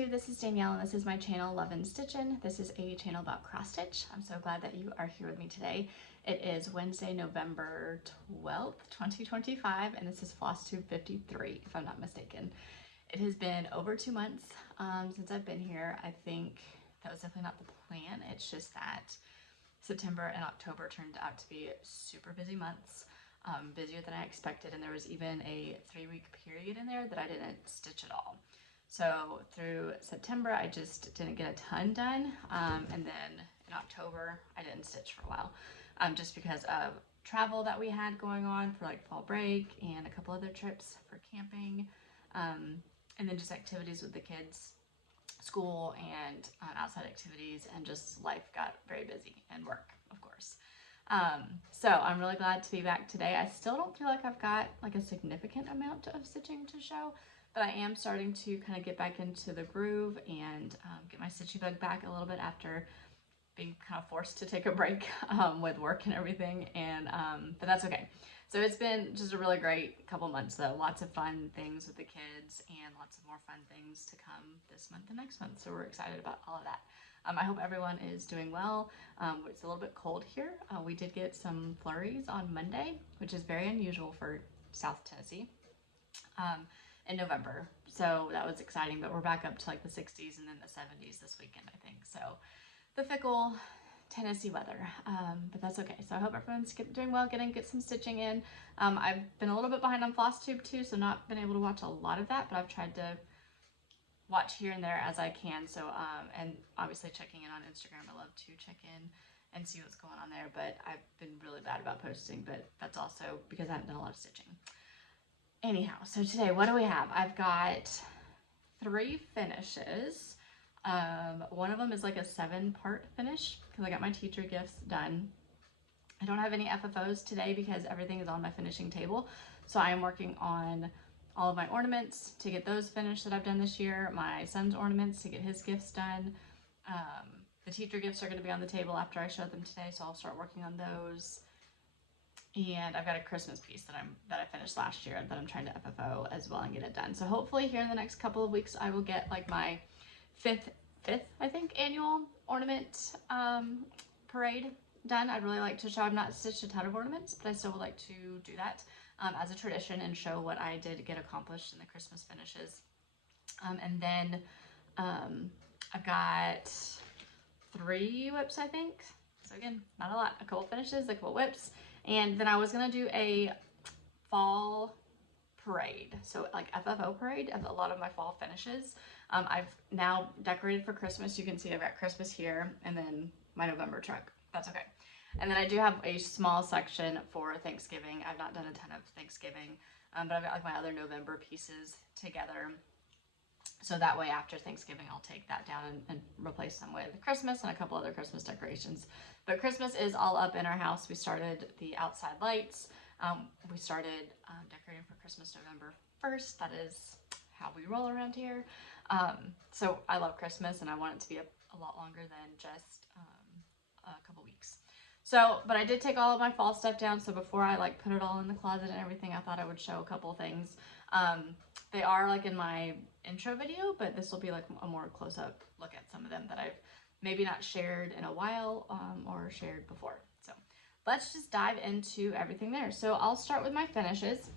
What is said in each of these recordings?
Flosstube, this is Danielle and this is my channel Love and Stitchin'. This is a channel about cross stitch. I'm so glad that you are here with me today. It is Wednesday, November 12th, 2025, and this is Flosstube 53, if I'm not mistaken. It has been over 2 months since I've been here. I think that was definitely not the plan. It's just that September and October turned out to be super busy months, busier than I expected, and there was even a 3-week period in there that I didn't stitch at all. So through September, I just didn't get a ton done, and then in October, I didn't stitch for a while, just because of travel that we had going on for like fall break and a couple other trips for camping, and then just activities with the kids, school and outside activities, and just life got very busy, and work, of course. So I'm really glad to be back today. I still don't feel like I've got like a significant amount of stitching to show, but I am starting to kind of get back into the groove and get my stitchy bug back a little bit after being kind of forced to take a break with work and everything. And but that's okay. So it's been just a really great couple months though. Lots of fun things with the kids and lots of more fun things to come this month and next month. So we're excited about all of that. I hope everyone is doing well. It's a little bit cold here. We did get some flurries on Monday, which is very unusual for South Tennessee. In November, so that was exciting, but we're back up to like the 60s and then the 70s this weekend, I think. So the fickle Tennessee weather, but that's okay. So I hope everyone's doing well, get some stitching in. I've been a little bit behind on Flosstube too, so not been able to watch a lot of that, but I've tried to watch here and there as I can. So and obviously checking in on Instagram. I love to check in and see what's going on there, but I've been really bad about posting, but that's also because I haven't done a lot of stitching. Anyhow, so today, what do we have? I've got 3 finishes. One of them is like a 7-part finish because I got my teacher gifts done. I don't have any FFOs today because everything is on my finishing table. So I am working on all of my ornaments to get those finished that I've done this year. My son's ornaments to get his gifts done. The teacher gifts are going to be on the table after I show them today, so I'll start working on those. And I've got a Christmas piece that I finished last year that I'm trying to FFO as well and get it done. So hopefully here in the next couple of weeks I will get like my fifth I think annual ornament parade done. I'd really like to show. I've not stitched a ton of ornaments, but I still would like to do that as a tradition and show what I did get accomplished in the Christmas finishes. And then I've got 3 whips, I think. So again, not a lot. A couple finishes, a couple whips. And then I was going to do a fall parade. So like FFO parade of a lot of my fall finishes. I've now decorated for Christmas. You can see I've got Christmas here and then my November truck. That's okay. And then I do have a small section for Thanksgiving. I've not done a ton of Thanksgiving, but I've got like my other November pieces together. So that way after Thanksgiving, I'll take that down and replace them with Christmas and a couple other Christmas decorations. But Christmas is all up in our house. We started the outside lights. We started decorating for Christmas November 1st. That is how we roll around here. So I love Christmas and I want it to be a lot longer than just a couple weeks. So, but I did take all of my fall stuff down. So before I like put it all in the closet and everything, I thought I would show a couple things. They are like in my intro video, but this will be like a more close-up look at some of them that I've maybe not shared in a while or shared before. So let's just dive into everything there. So I'll start with my finishes.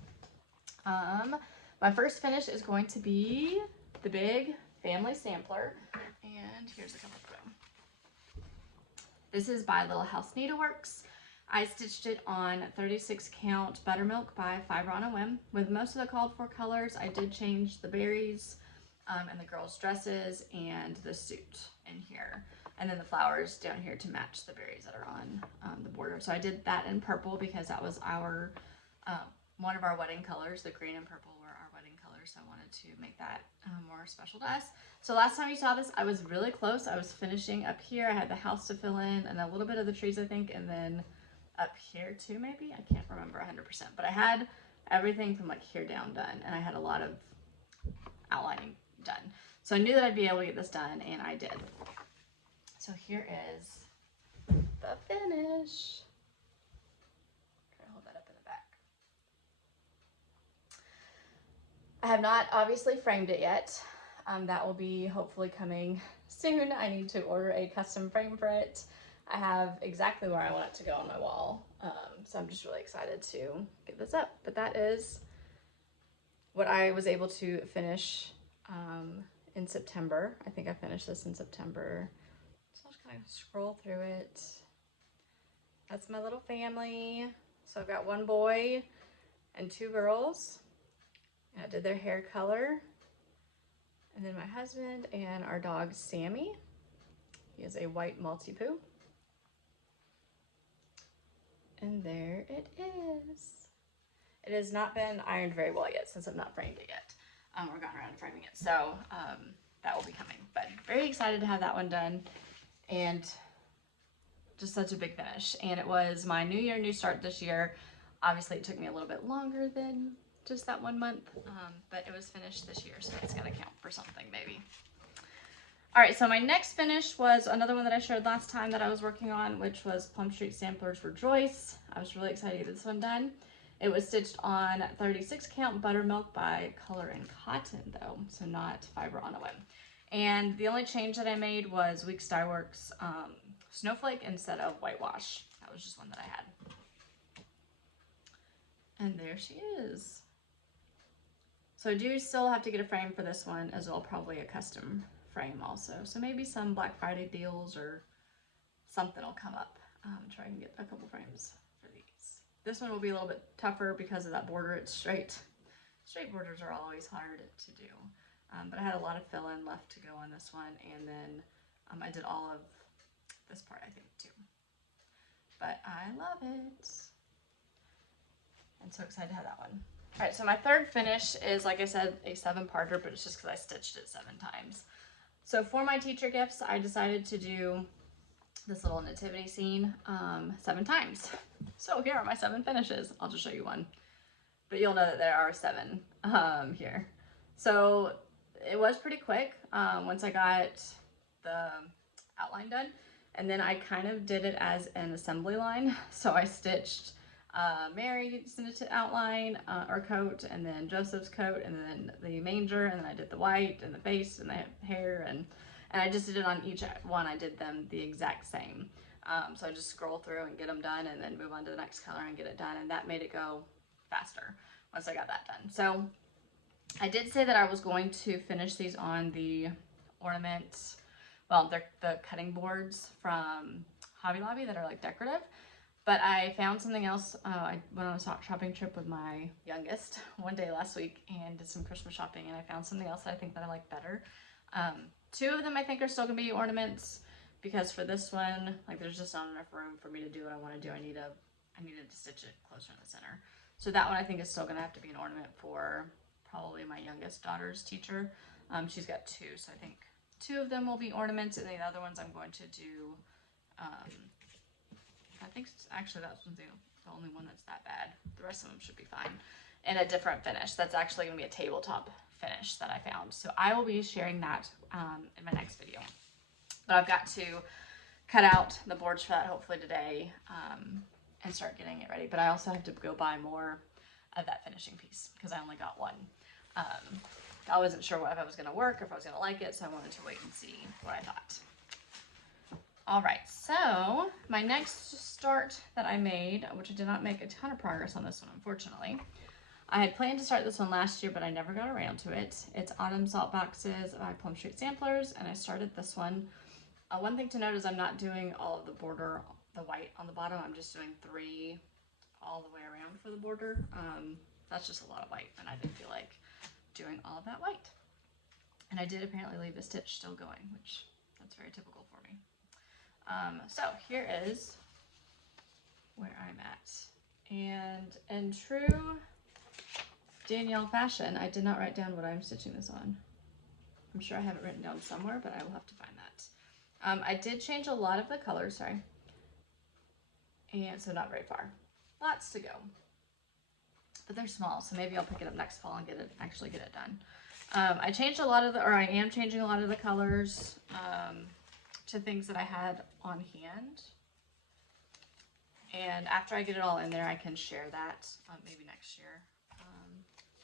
My first finish is going to be the big family sampler, and here's a couple of them. This is by Little House Needleworks. I stitched it on 36 count buttermilk by Fiber on a Whim. With most of the called for colors, I did change the berries and the girls' dresses and the suit in here. And then the flowers down here to match the berries that are on the border. So I did that in purple because that was our one of our wedding colors. The green and purple were our wedding colors. So I wanted to make that more special to us. So last time you saw this, I was really close. I was finishing up here. I had the house to fill in and a little bit of the trees, I think, and then up here too, maybe. I can't remember 100%, but I had everything from like here down done, and I had a lot of outlining done. So I knew that I'd be able to get this done, and I did. So here is the finish. Try to hold that up in the back. I have not obviously framed it yet. That will be hopefully coming soon. I need to order a custom frame for it. I have exactly where I want it to go on my wall. So I'm just really excited to get this up. But that is what I was able to finish in September. I think I finished this in September. So I'll just kind of scroll through it. That's my little family. So I've got one boy and two girls. And I did their hair color. And then my husband and our dog Sammy. He is a white Maltipoo. And there it is. It has not been ironed very well yet since I've not framed it yet. Or gotten around to framing it. So that will be coming. But very excited to have that one done. And just such a big finish. And it was my new year, new start this year. Obviously it took me a little bit longer than just that 1 month, but it was finished this year, so it's gonna count for something maybe. All right, so my next finish was another one that I showed last time that I was working on, which was Plumstreet Samplers Rejoice. I was really excited to get this one done. It was stitched on 36 count buttermilk by Color and Cotton though, so not Fiber on a Whim. And the only change that I made was Weeks Dye Works Snowflake instead of Whitewash. That was just one that I had. And there she is. So I do still have to get a frame for this one as well, probably a custom frame also. So maybe some Black Friday deals or something will come up. Try and get a couple frames for these. This one will be a little bit tougher because of that border. It's straight. Straight borders are always hard to do. But I had a lot of fill-in left to go on this one. And then I did all of this part, I think, too. But I love it. I'm so excited to have that one. All right, so my third finish is, like I said, a 7-parter, but it's just because I stitched it 7 times. So for my teacher gifts, I decided to do this little nativity scene 7 times. So here are my 7 finishes. I'll just show you one, but you'll know that there are 7 here. So it was pretty quick once I got the outline done, and then I kind of did it as an assembly line. So I stitched Mary's outline or coat, and then Joseph's coat, and then the manger, and then I did the white and the face and the hair, and I just did it on each one. I did them the exact same. So I just scroll through and get them done, and then move on to the next color and get it done, and that made it go faster once I got that done. So I did say that I was going to finish these on the ornaments. Well, they're the cutting boards from Hobby Lobby that are like decorative. But I found something else. I went on a shopping trip with my youngest one day last week and did some Christmas shopping, and I found something else that I think that I like better. 2 of them I think are still gonna be ornaments, because for this one, like, there's just not enough room for me to do what I want to do. I needed to stitch it closer in the center. So that one I think is still gonna have to be an ornament for probably my youngest daughter's teacher. She's got 2, so I think 2 of them will be ornaments, and the other ones I'm going to do I think actually that one's the only one that's that bad. The rest of them should be fine. And a different finish. That's actually going to be a tabletop finish that I found. So I will be sharing that in my next video. But I've got to cut out the boards for that hopefully today and start getting it ready. But I also have to go buy more of that finishing piece because I only got one. I wasn't sure if I was going to work or if I was going to like it, so I wanted to wait and see what I thought. All right, so my next start that I made, which I did not make a ton of progress on this one, unfortunately. I had planned to start this one last year, but I never got around to it. It's Autumn Saltboxes by Plumstreet Samplers, and I started this one. One thing to note is I'm not doing all of the border, the white on the bottom. I'm just doing 3 all the way around for the border. That's just a lot of white, and I didn't feel like doing all of that white. And I did apparently leave the stitch still going, which that's very typical for me. So here is where I'm at, and in true Danielle fashion, I did not write down what I'm stitching this on. I'm sure I have it written down somewhere, but I will have to find that. I did change a lot of the colors, sorry, and so not very far, lots to go, but they're small, so maybe I'll pick it up next fall and actually get it done. I changed a lot of the, or I am changing a lot of the colors to things that I had on hand. And after I get it all in there, I can share that maybe next year.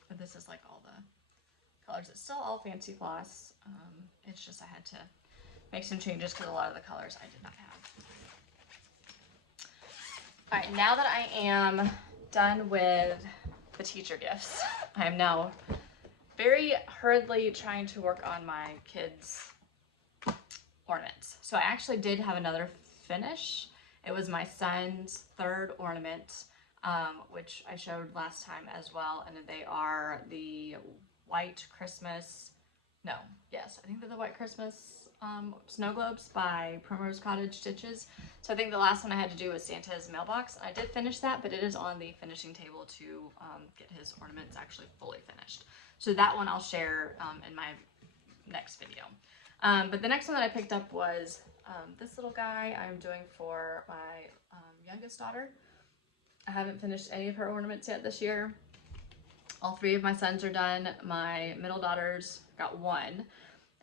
But this is like all the colors. It's still all fancy floss. It's just I had to make some changes because a lot of the colors I did not have. All right, now that I am done with the teacher gifts, I am now very hurriedly trying to work on my kids' ornaments. So I actually did have another finish. It was my son's third ornament, which I showed last time as well, and they are the White Christmas, no, yes, I think they're the White Christmas snow globes by Primrose Cottage Stitches. So I think the last one I had to do was Santa's Mailbox. I did finish that, but it is on the finishing table to get his ornaments actually fully finished. So that one I'll share in my next video. But the next one that I picked up was this little guy I'm doing for my youngest daughter. I haven't finished any of her ornaments yet this year. All three of my sons are done. My middle daughter's got one,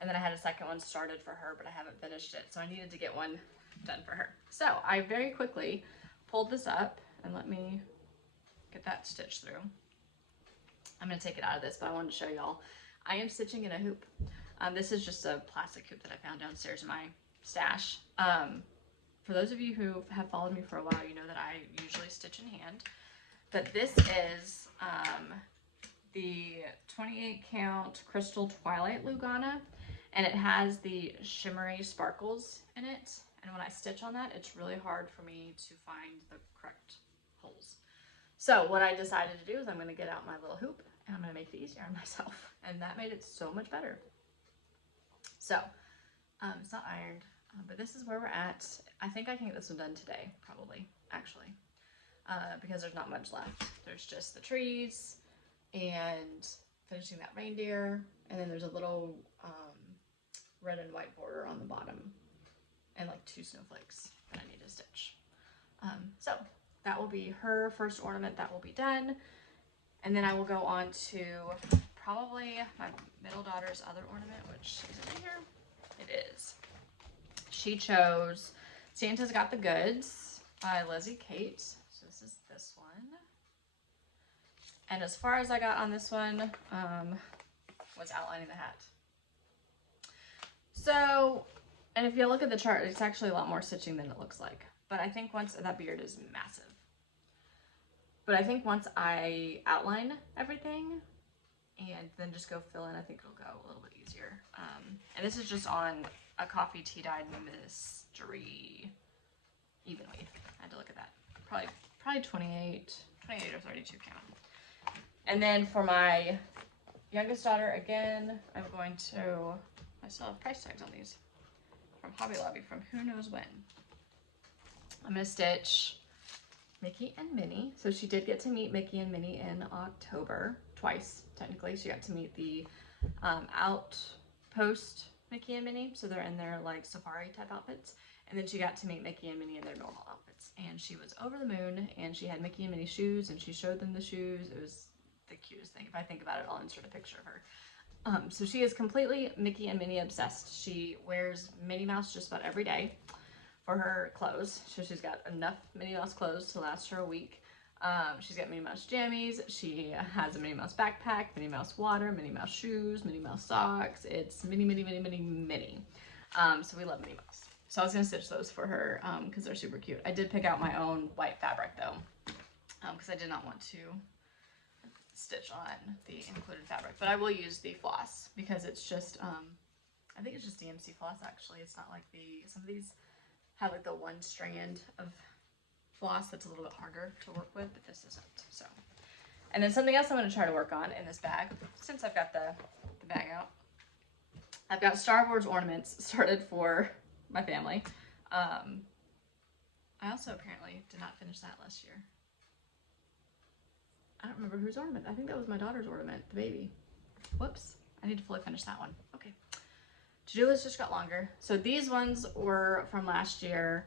and then I had a second one started for her, but I haven't finished it. So I needed to get one done for her. So I very quickly pulled this up, and let me get that stitched through. I'm gonna take it out of this, but I wanted to show y'all. I am stitching in a hoop. This is just a plastic hoop that I found downstairs in my stash. For those of you who have followed me for a while, you know that I usually stitch in hand, but this is the 28 count Crystal Twilight Lugana, and it has the shimmery sparkles in it. And when I stitch on that, it's really hard for me to find the correct holes. So what I decided to do is I'm going to get out my little hoop and I'm going to make it easier on myself. And that made it so much better. So it's not ironed, but this is where we're at. I think I can get this one done today, probably, actually, because there's not much left. There's just the trees and finishing that reindeer, and then there's a little red and white border on the bottom, and like 2 snowflakes that I need to stitch. So that will be her first ornament that will be done, and then I will go on to probably my middle daughter's other ornament, which is in here. It is. She chose Santa's Got the Goods by Lizzie Kate. So this is this one. And as far as I got on this one was outlining the hat. So, and if you look at the chart, it's actually a lot more stitching than it looks like. But I think once, that beard is massive. But I think once I outline everything and then just go fill in, I think it'll go a little bit easier. And this is just on a coffee tea dyed mystery even weave. I had to look at that. Probably 28 or 32 count. And then for my youngest daughter, again, I'm going to, I still have price tags on these from Hobby Lobby from who knows when. I'm going to stitch Mickey and Minnie. So she did get to meet Mickey and Minnie in October, twice technically. She got to meet the outpost Mickey and Minnie, so they're in their like safari type outfits, and then she got to meet Mickey and Minnie in their normal outfits, and she was over the moon, and she had Mickey and Minnie shoes, and she showed them the shoes. It was the cutest thing. If I think about it, I'll insert a picture of her. So she is completely Mickey and Minnie obsessed. She wears Minnie Mouse just about every day for her clothes. So she's got enough Minnie Mouse clothes to last her a week. She's got Minnie Mouse jammies. She has a Minnie Mouse backpack, Minnie Mouse water, Minnie Mouse shoes, Minnie Mouse socks. It's Minnie. So we love Minnie Mouse. So I was gonna stitch those for her because they're super cute. I did pick out my own white fabric though, because I did not want to stitch on the included fabric, but I will use the floss because it's just, I think it's just DMC floss actually. It's not like some of these have like the one strand of floss that's a little bit harder to work with, but this isn't. So, and then something else I'm going to try to work on in this bag, since I've got the bag out, I've got Star Wars ornaments started for my family. I also apparently did not finish that last year. I don't remember whose ornament. I think that was my daughter's ornament, the baby. Whoops, I need to fully finish that one. Okay, to-do list just got longer. So these ones were from last year.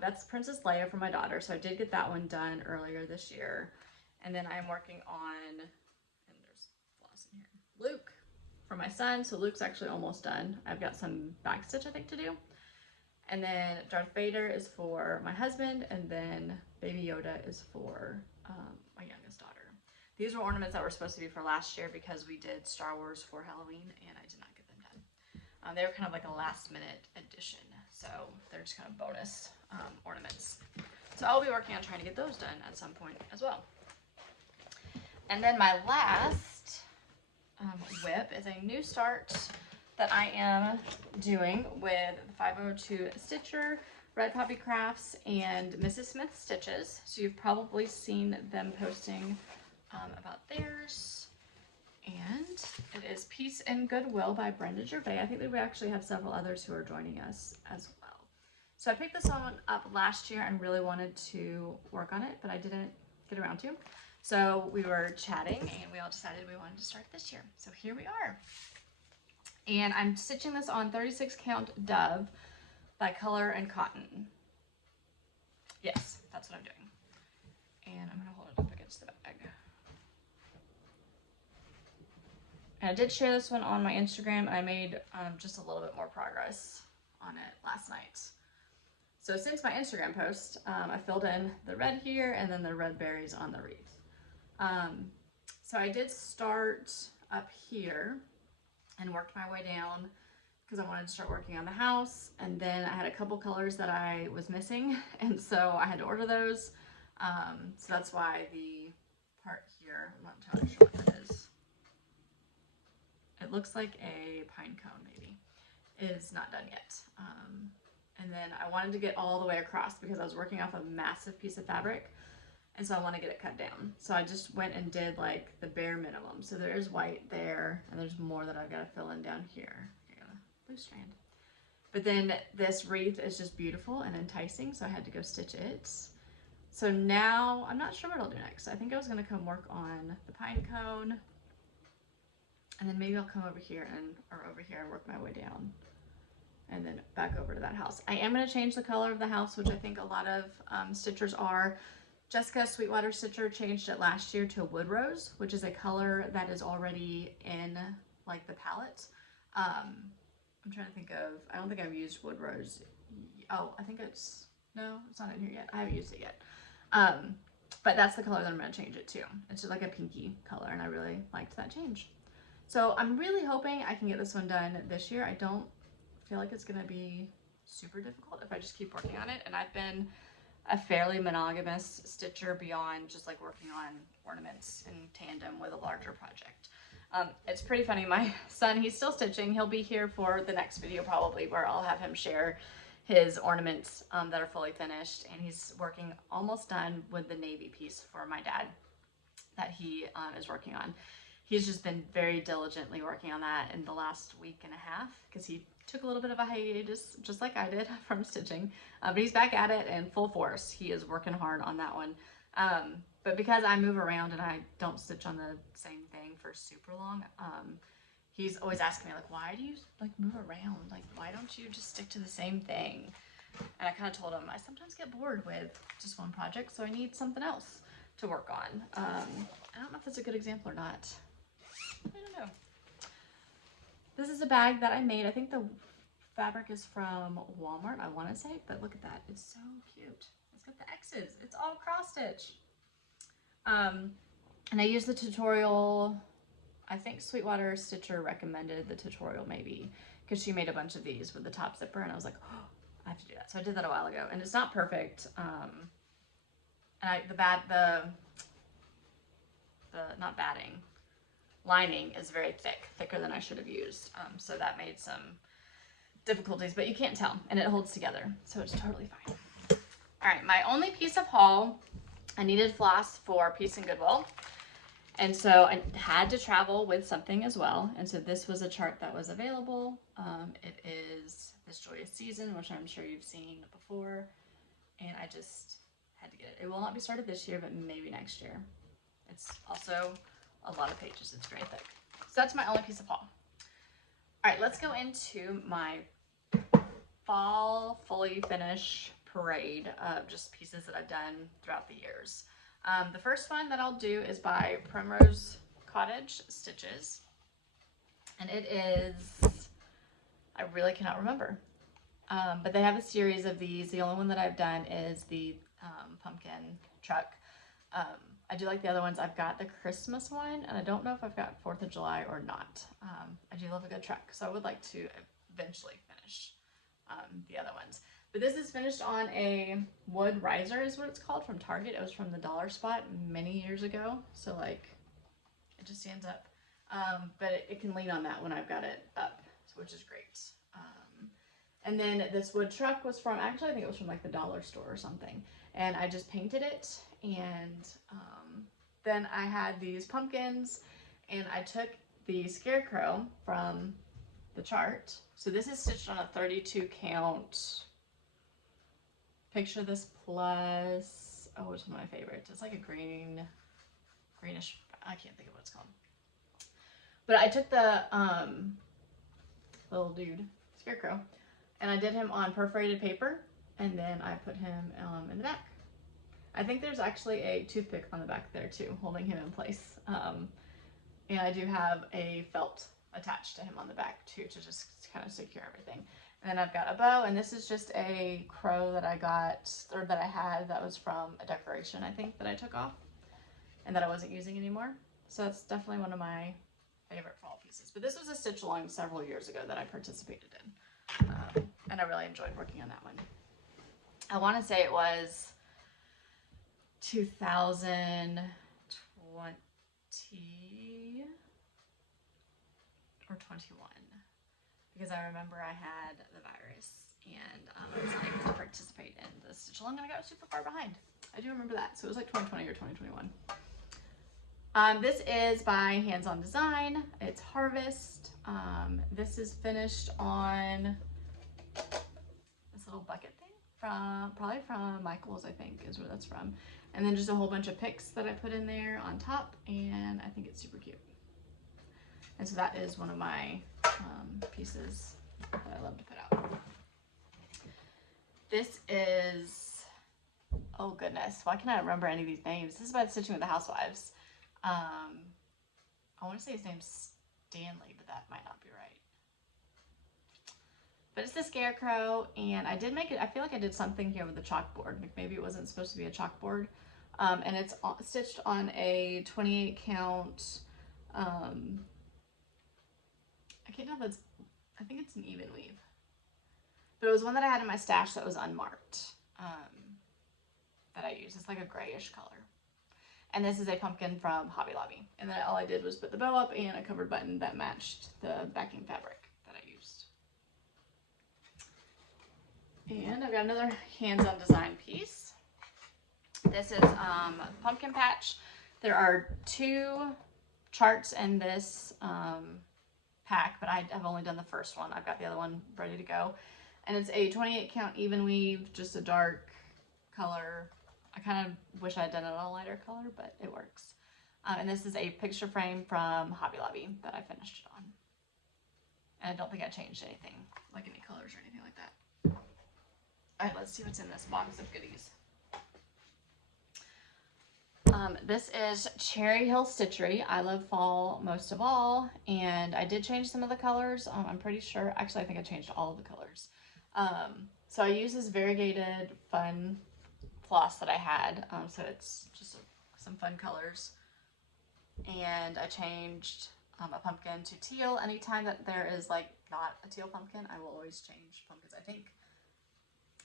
That's Princess Leia for my daughter, so I did get that one done earlier this year. And then I'm working on, and there's floss in here, Luke for my son. So Luke's actually almost done. I've got some back stitch I think to do. And then Darth Vader is for my husband, and then Baby Yoda is for my youngest daughter. These were ornaments that were supposed to be for last year because we did Star Wars for Halloween and I did not get them done. They were kind of like a last minute addition, so they're just kind of bonus ornaments. So I'll be working on trying to get those done at some point as well. And then my last whip is a new start that I am doing with 502 Stitcher, Red Poppy Crafts, and Mrs. Smith Stitches. So you've probably seen them posting about theirs. And it is Peace and Goodwill by Brenda Gervais. I think that we actually have several others who are joining us as well. So I picked this one up last year and really wanted to work on it, but I didn't get around to. So we were chatting and we all decided we wanted to start this year. So here we are. And I'm stitching this on 36 count Dove by Color and Cotton. Yes, that's what I'm doing. And I'm gonna hold it up against the bag. And I did share this one on my Instagram and I made just a little bit more progress on it last night. So since my Instagram post, I filled in the red here and then the red berries on the wreath. So I did start up here and worked my way down because I wanted to start working on the house, and then I had a couple colors that I was missing, and so I had to order those. So that's why the part here, I'm not entirely sure what that is. It looks like a pine cone maybe, is not done yet. And then I wanted to get all the way across because I was working off a massive piece of fabric, and so I want to get it cut down. So I just went and did like the bare minimum. So there's white there, and there's more that I've got to fill in down here. Blue strand. But then this wreath is just beautiful and enticing, so I had to go stitch it. So now I'm not sure what I'll do next. I think I was going to come work on the pine cone, and then maybe I'll come over here and work my way down, and then back over to that house. I am going to change the color of the house, which I think a lot of stitchers are. Jessica Sweetwater Stitcher changed it last year to Wood Rose, which is a color that is already in like the palette. I'm trying to think of, I don't think I've used Wood Rose. Oh, I think it's, no, it's not in here yet. I haven't used it yet. But that's the color that I'm going to change it to. It's just like a pinky color, and I really liked that change. So I'm really hoping I can get this one done this year. I don't feel like it's going to be super difficult if I just keep working on it. And I've been a fairly monogamous stitcher beyond just like working on ornaments in tandem with a larger project. It's pretty funny. My son, he's still stitching. He'll be here for the next video probably, where I'll have him share his ornaments that are fully finished. And he's working almost done with the navy piece for my dad that he is working on. He's just been very diligently working on that in the last week and a half because he took a little bit of a hiatus, just like I did, from stitching. But he's back at it in full force. He is working hard on that one. But because I move around and I don't stitch on the same thing for super long, he's always asking me, like, why do you like move around? Like, why don't you just stick to the same thing? And I kind of told him I sometimes get bored with just one project, so I need something else to work on. I don't know if that's a good example or not. I don't know. This is a bag that I made. I think the fabric is from Walmart, I want to say, but look at that. It's so cute. It's got the X's. It's all cross stitch. And I used the tutorial. I think Sweetwater Stitcher recommended the tutorial maybe because she made a bunch of these with the top zipper, and I was like, oh, I have to do that. So I did that a while ago, and it's not perfect. And not batting, lining is very thick, thicker than I should have used. So that made some difficulties, but you can't tell, and it holds together, so it's totally fine. All right, my only piece of haul, I needed floss for Peace and Goodwill, and so I had to travel with something as well, and so this was a chart that was available. It is This Joyous Season, which I'm sure you've seen before, and I just had to get it. It will not be started this year, but maybe next year. It's also a lot of pages. It's very thick. So that's my only piece of haul. All right, let's go into my fall fully finish parade of just pieces that I've done throughout the years. The first one that I'll do is by Primrose Cottage Stitches. And it is, I really cannot remember. But they have a series of these. The only one that I've done is the pumpkin truck. I do like the other ones. I've got the Christmas one, and I don't know if I've got 4th of July or not. I do love a good truck, so I would like to eventually finish the other ones. But this is finished on a wood riser is what it's called, from Target. It was from the Dollar Spot many years ago. So like, it just stands up. But it can lean on that when I've got it up, which is great. And then this wood truck was from, actually I think it was from like the dollar store or something. And I just painted it. And then I had these pumpkins, and I took the scarecrow from the chart. So this is stitched on a 32 count. Picture this plus, oh, it's one of my favorites. It's like a greenish, I can't think of what it's called. But I took the little dude, scarecrow, and I did him on perforated paper, and then I put him in the back. I think there's actually a toothpick on the back there too, holding him in place. And I do have a felt attached to him on the back too, to just kind of secure everything. And then I've got a bow, and this is just a crow that I got, or that I had, that was from a decoration, I think, that I took off and that I wasn't using anymore. So that's definitely one of my favorite fall pieces. But this was a stitch along several years ago that I participated in. And I really enjoyed working on that one. I want to say it was 2020 or 21, because I remember I had the virus and I was not able to participate in the stitch along, and I got super far behind. I do remember that. So it was like 2020 or 2021. This is by Hands On Design. It's Harvest. This is finished on this little bucket thing probably from Michael's, I think is where that's from. And then just a whole bunch of picks that I put in there on top, and I think it's super cute. And so that is one of my pieces that I love to put out. This is, oh goodness, why can't I remember any of these names? This is by Stitching with the Housewives. I want to say his name's Stanley, but that might not be right. But it's the scarecrow, and I did make it, I feel like I did something here with the chalkboard. Like maybe it wasn't supposed to be a chalkboard. And it's stitched on a 28 count, I can't tell if it's, I think it's an even weave. But it was one that I had in my stash that was unmarked, that I used. It's like a grayish color. And this is a pumpkin from Hobby Lobby. And then all I did was put the bow up and a covered button that matched the backing fabric that I used. And I've got another Hands On Design piece. This is Pumpkin Patch. There are 2 charts in this pack, but I have only done the first one. I've got the other one ready to go. And it's a 28 count even weave, just a dark color. I kind of wish I had done it on a lighter color, but it works. And this is a picture frame from Hobby Lobby that I finished it on. And I don't think I changed anything, like any colors or anything like that. All right, let's see what's in this box of goodies. This is Cherry Hill Stitchery. I love fall most of all, and I did change some of the colors. I'm pretty sure, actually I think I changed all of the colors. So I use this variegated fun floss that I had, so it's just some fun colors. And I changed a pumpkin to teal. Anytime that there is like not a teal pumpkin, I will always change pumpkins. I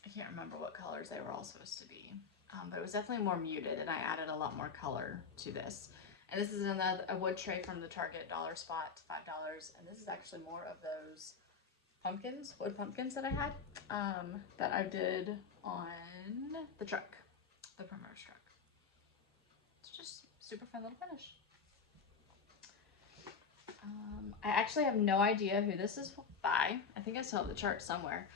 can't remember what colors they were all supposed to be. But it was definitely more muted, and I added a lot more color to this. And this is a wood tray from the Target Dollar Spot, $5. And this is actually more of those pumpkins, wood pumpkins that I had, that I did on the truck, the Primrose truck. It's just super fun little finish. I actually have no idea who this is by. I think I still have the chart somewhere.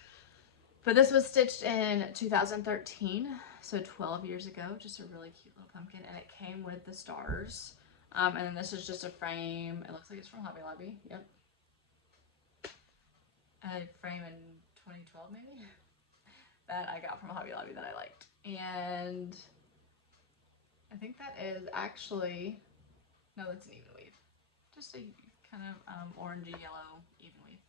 But this was stitched in 2013, so 12 years ago. Just a really cute little pumpkin, and it came with the stars. And then this is just a frame. It looks like it's from Hobby Lobby. Yep. A frame in 2012 maybe, that I got from Hobby Lobby that I liked. And I think that is actually, no, that's an even weave. Just a kind of orangey yellow even weave.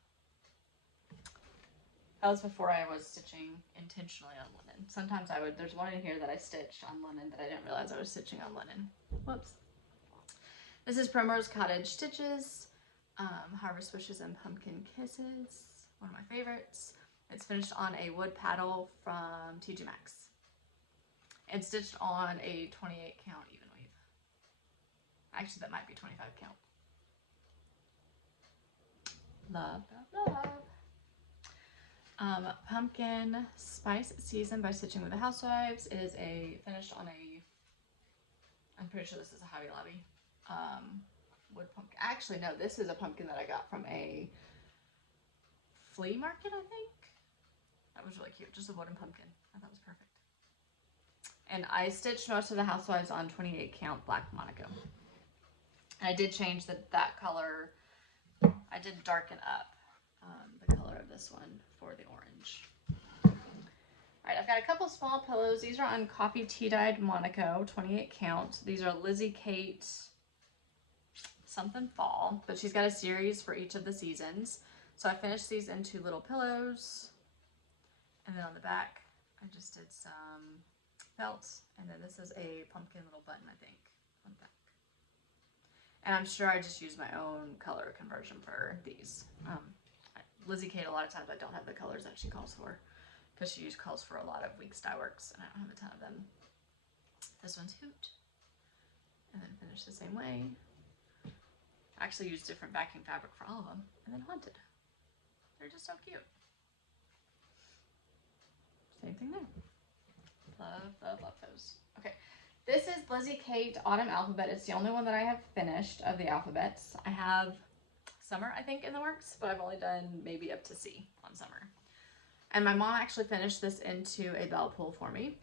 That was before I was stitching intentionally on linen. Sometimes I would, there's one in here that I stitched on linen that I didn't realize I was stitching on linen. Whoops. This is Primrose Cottage Stitches, Harvest Wishes and Pumpkin Kisses, one of my favorites. It's finished on a wood paddle from TJ Maxx. And stitched on a 28 count even weave. Actually, that might be 25 count. Love, love, love. Pumpkin Spice Season by Stitching with the Housewives. It is finished on a, I'm pretty sure this is a Hobby Lobby wood pumpkin. Actually, no, this is a pumpkin that I got from a flea market, I think. That was really cute. Just a wooden pumpkin. I thought it was perfect. And I stitched most of the Housewives on 28 count black Monaco. And I did change that color. I did darken up the color of this one for the orange. Alright, I've got a couple small pillows. These are on coffee tea dyed Monaco, 28 count. These are Lizzie Kate something fall, but she's got a series for each of the seasons. So I finished these into little pillows. And then on the back, I just did some belts. And then this is a pumpkin little button, I think, on the back. And I'm sure I just used my own color conversion for these. Lizzie Kate, a lot of times I don't have the colors that she calls for, because she calls for a lot of Weeks Dye Works, and I don't have a ton of them. This one's Hoot. And then finish the same way. I actually used different backing fabric for all of them. And then Haunted. They're just so cute. Same thing there. Love, love, love those. Okay. This is Lizzie Kate Autumn Alphabet. It's the only one that I have finished of the alphabets. I have Summer, I think, in the works, but I've only done maybe up to C on Summer. And my mom actually finished this into a bell pull for me,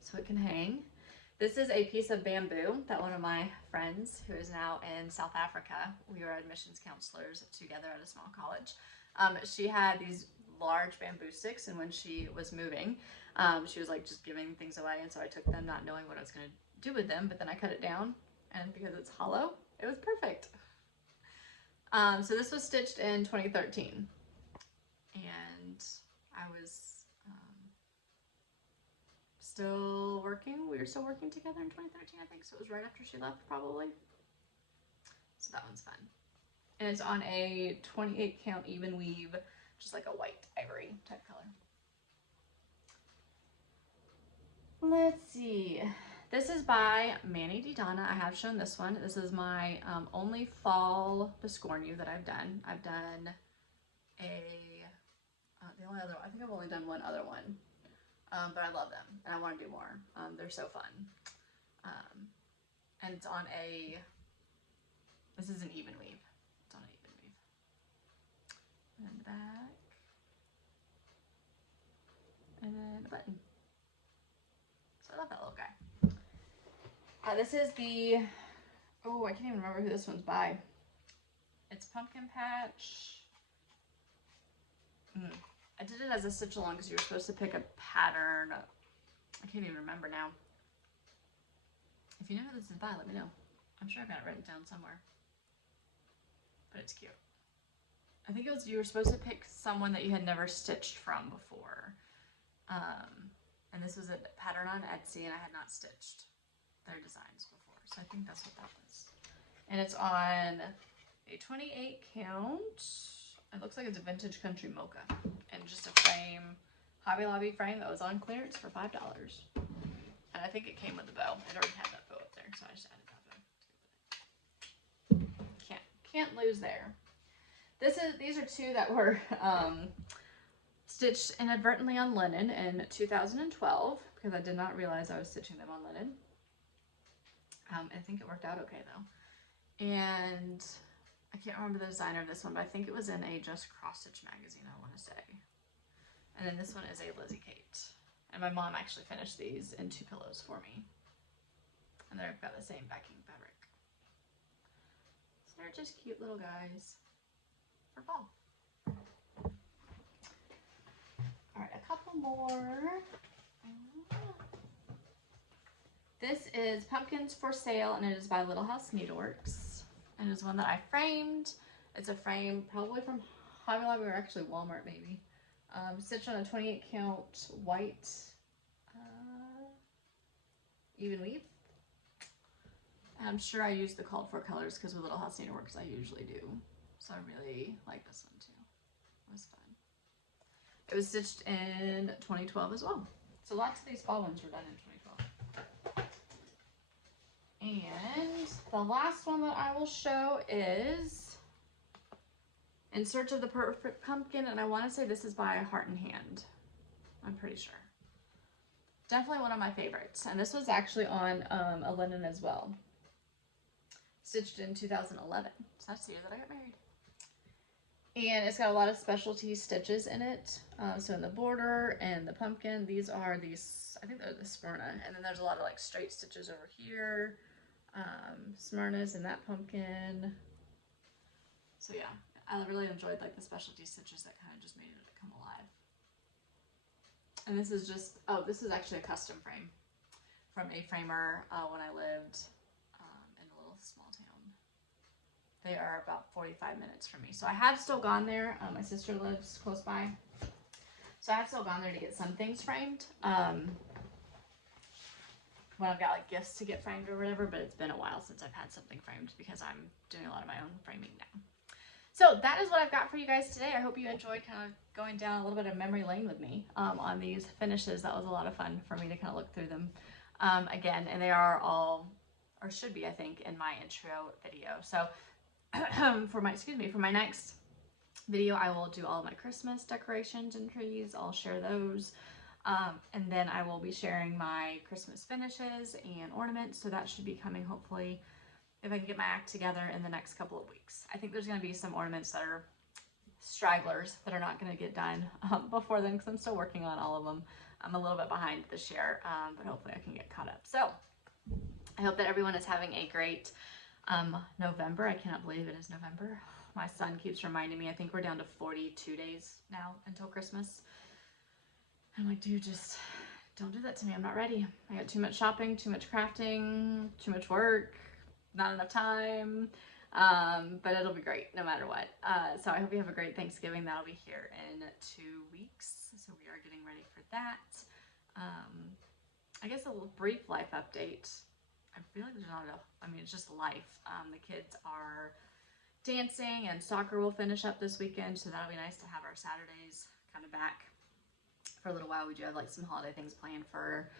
so it can hang. This is a piece of bamboo that one of my friends, who is now in South Africa, we were admissions counselors together at a small college. She had these large bamboo sticks, and when she was moving, she was like just giving things away, and so I took them not knowing what I was going to do with them, but then I cut it down, and because it's hollow, it was perfect. So this was stitched in 2013, and I was still working. We were still working together in 2013, I think, so it was right after she left, probably. So that one's fun. And it's on a 28 count even weave, just like a white ivory type color. Let's see. This is by Manny Di Donna. I have shown this one. This is my only fall Biscornu that I've done. I've done the only other one. I think I've only done one other one. But I love them and I want to do more. They're so fun. And it's on this is an even weave. It's on an even weave. And then the back. And then a button. So I love that little guy. This is I can't even remember who this one's by. It's Pumpkin Patch. I did it as a stitch along because you were supposed to pick a pattern. I can't even remember now. If you know who this is by, let me know. I'm sure I've got it written down somewhere. But it's cute. I think it was, you were supposed to pick someone that you had never stitched from before. And this was a pattern on Etsy, and I had not stitched their designs before. So I think that's what that was. And it's on a 28 count. It looks like it's a vintage country mocha. And just a frame, Hobby Lobby frame that was on clearance for $5. And I think it came with a bow. It already had that bow up there, so I just added that bow. Can't lose there. These are two that were stitched inadvertently on linen in 2012 because I did not realize I was stitching them on linen. I think it worked out okay though. And I can't remember the designer of this one, but I think it was in a Just Cross Stitch magazine, I want to say. And then this one is a Lizzie Kate. And my mom actually finished these in 2 pillows for me. And they've got the same backing fabric. So they're just cute little guys for fall. Alright, a couple more. This is Pumpkins for Sale, and it is by Little House Needleworks. And it is one that I framed. It's a frame probably from Hobby Lobby or actually Walmart maybe. Stitched on a 28 count white even weave. I'm sure I used the called for colors because with Little House Needleworks I usually do. So I really like this one too. It was fun. It was stitched in 2012 as well. So lots of these fall ones were done in 2012. And the last one that I will show is In Search of the Perfect Pumpkin, and I want to say this is by Heart and Hand. I'm pretty sure. Definitely one of my favorites. And this was actually on a linen as well. Stitched in 2011. So that's the year that I got married. And it's got a lot of specialty stitches in it. So in the border and the pumpkin, these are these, I think they're the Smyrna. And then there's a lot of like straight stitches over here. Smyrna's in that pumpkin. So yeah, I really enjoyed like the specialty stitches that kind of just made it come alive. And this is just, oh, this is actually a custom frame from a framer when I lived in a little small town. They are about 45 minutes from me. So I have still gone there. My sister lives close by. So I have still gone there to get some things framed. When I've got like gifts to get framed or whatever, but it's been a while since I've had something framed because I'm doing a lot of my own framing now. So that is what I've got for you guys today. I hope you enjoyed kind of going down a little bit of memory lane with me on these finishes. That was a lot of fun for me to kind of look through them again. And they are all, or should be, I think, in my intro video. So for my next video, I will do all of my Christmas decorations and trees. I'll share those. And then I will be sharing my Christmas finishes and ornaments. So that should be coming hopefully if I can get my act together in the next couple of weeks. I think there's going to be some ornaments that are stragglers that are not going to get done before then because I'm still working on all of them. I'm a little bit behind this year, but hopefully I can get caught up. So I hope that everyone is having a great November. I cannot believe it is November. My son keeps reminding me, I think we're down to 42 days now until Christmas. I'm like, dude, just don't do that to me. I'm not ready. I got too much shopping, too much crafting, too much work, not enough time. But it'll be great no matter what. So I hope you have a great Thanksgiving. That'll be here in 2 weeks. So we are getting ready for that. I guess a little brief life update. I feel like there's not enough. I mean, it's just life. The kids are dancing and soccer will finish up this weekend. So that'll be nice to have our Saturdays kind of back for a little while. We do have like some holiday things planned for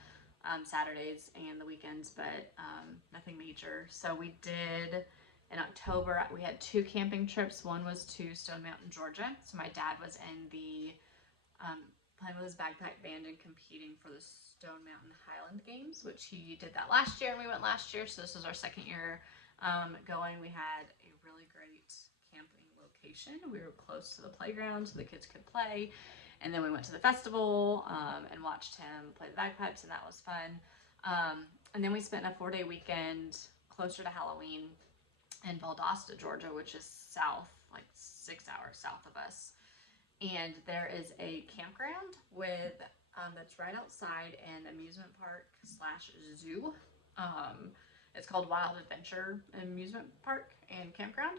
Saturdays and the weekends, but nothing major. So we did in October, we had 2 camping trips. One was to Stone Mountain, Georgia. So my dad was in the playing with his backpack band and competing for the Stone Mountain Highland Games, which he did that last year and we went last year. So this was our second year going. We had a really great camping location. We were close to the playground so the kids could play. And then we went to the festival and watched him play the bagpipes, and that was fun. And then we spent a 4-day weekend closer to Halloween in Valdosta, Georgia, which is south, like 6 hours south of us. And there is a campground with that's right outside an amusement park / zoo. It's called Wild Adventure Amusement Park and Campground.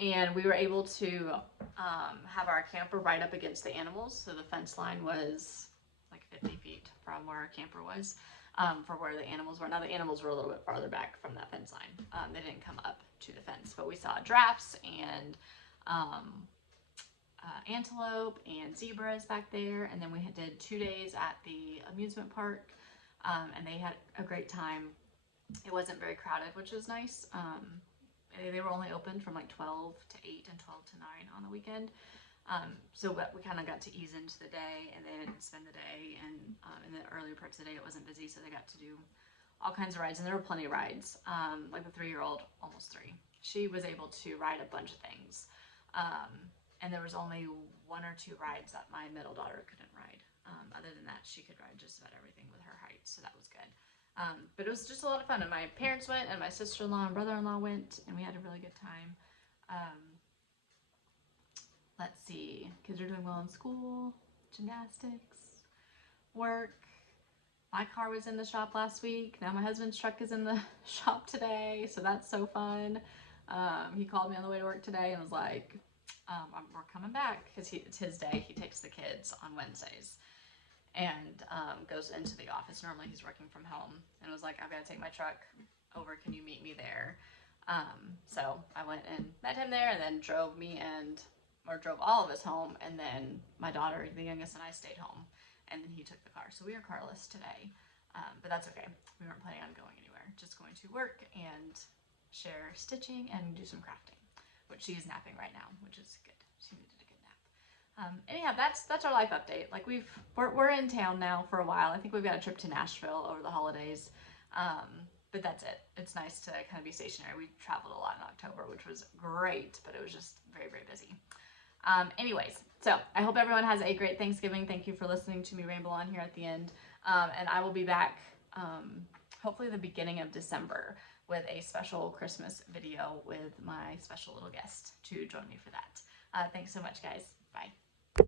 And we were able to have our camper right up against the animals. So the fence line was like 50 feet from where our camper was for where the animals were. Now the animals were a little bit farther back from that fence line. They didn't come up to the fence, but we saw giraffes and antelope and zebras back there. And then we did 2 days at the amusement park and they had a great time. It wasn't very crowded, which was nice. They were only open from like 12 to 8 and 12 to 9 on the weekend. So we kind of got to ease into the day and they didn't spend the day. And in the earlier parts of the day, it wasn't busy. So they got to do all kinds of rides. And there were plenty of rides. Like the 3-year-old, almost 3, she was able to ride a bunch of things. And there was only 1 or 2 rides that my middle daughter couldn't ride. Other than that, she could ride just about everything with her height. So that was good. But it was just a lot of fun, and my parents went, and my sister-in-law and brother-in-law went, and we had a really good time. Let's see, kids are doing well in school, gymnastics, work. My car was in the shop last week. Now my husband's truck is in the shop today, so that's so fun. He called me on the way to work today and was like, we're coming back because it's his day. He takes the kids on Wednesdays and goes into the office. Normally he's working from home, and was like, I've got to take my truck over. Can you meet me there? So I went and met him there, and then drove all of us home, and then my daughter, the youngest, and I stayed home, and then he took the car. So we are carless today, but that's okay. We weren't planning on going anywhere. Just going to work and share stitching and do some crafting, which she is napping right now, which is good. She needed a good nap. Anyhow, that's our life update. Like we're in town now for a while. I think we've got a trip to Nashville over the holidays. But that's it. It's nice to kind of be stationary. We traveled a lot in October, which was great, but it was just very, very busy. Anyways, so I hope everyone has a great Thanksgiving. Thank you for listening to me ramble on here at the end. And I will be back hopefully the beginning of December with a special Christmas video with my special little guest to join me for that. Thanks so much, guys. Bye.